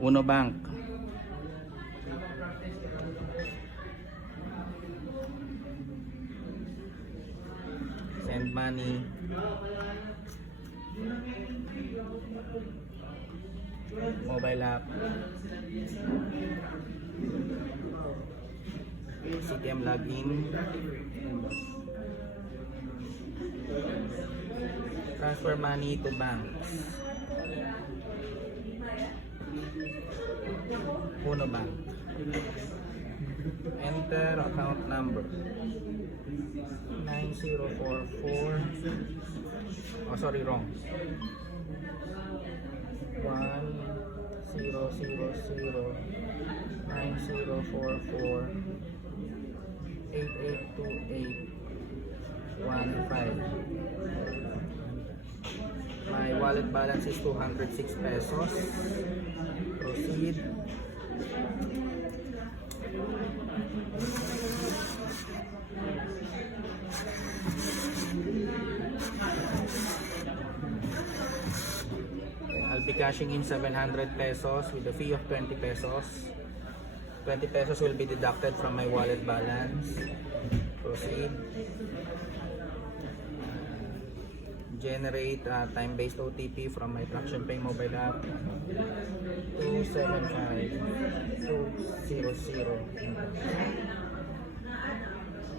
Uno Bank. Send money. Mobile app. CTM login. Transfer money to banks. Uno Bank. Enter account number 9044. Oh, sorry, wrong. 10009044882815. My wallet balance is 206 pesos. Proceed. I'll be cashing in 700 pesos with a fee of 20 pesos. 20 pesos will be deducted from my wallet balance. Proceed. Generate time-based OTP from my TractionPay mobile app. 275200.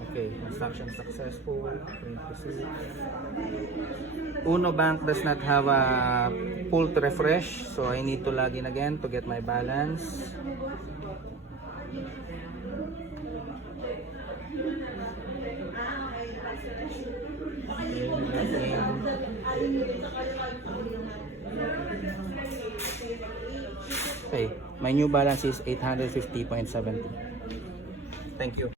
Okay, transaction successful. Proceed. Uno Bank does not have a pull to refresh, so I need to log in again to get my balance. Okay, my new balance is 850.70. Thank you.